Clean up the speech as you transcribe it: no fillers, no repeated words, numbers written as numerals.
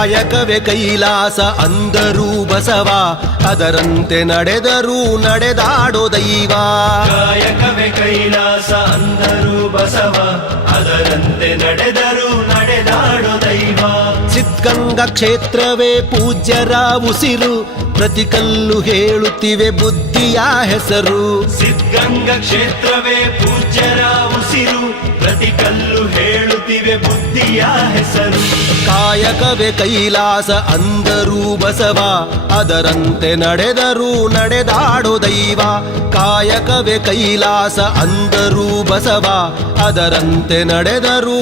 ಕಾಯಕವೇ ಕೈಲಾಸ ಅಂದರೂ ಬಸವ, ಅದರಂತೆ ನಡೆದರೂ ನಡೆದಾಡೋ ದೈವ. ಕಾಯಕವೇ ಕೈಲಾಸ ಅಂದರೂ ಬಸವ, ಅದರಂತೆ ನಡೆದರೂ ನಡೆದಾಡೋ ದೈವ. ಸಿದ್ಧಗಂಗಾ ಕ್ಷೇತ್ರವೇ ಪೂಜ್ಯರ ಉಸಿರು, ಪ್ರತಿ ಕಲ್ಲು ಹೇಳುತ್ತಿವೆ ಬುದ್ಧಿಯ ಹೆಸರು. ಸಿದ್ಧಗಂಗಾ ಕ್ಷೇತ್ರವೇ ಪೂಜ್ಯರ ಉಸಿರು, ಪ್ರತಿ ಕಲ್ಲು ಹೇಳುತ್ತಿವೆ ಬುದ್ಧಿಯ ಹೆಸರು. ಕಾಯಕವೇ ಕೈಲಾಸ ಅಂದರೂ ಬಸವ, ಅದರಂತೆ ನಡೆದರೂ ನಡೆದಾಡೋ ದೈವ. ಕಾಯಕವೇ ಕೈಲಾಸ ಅಂದರೂ ಬಸವ, ಅದರಂತೆ ನಡೆದರೂ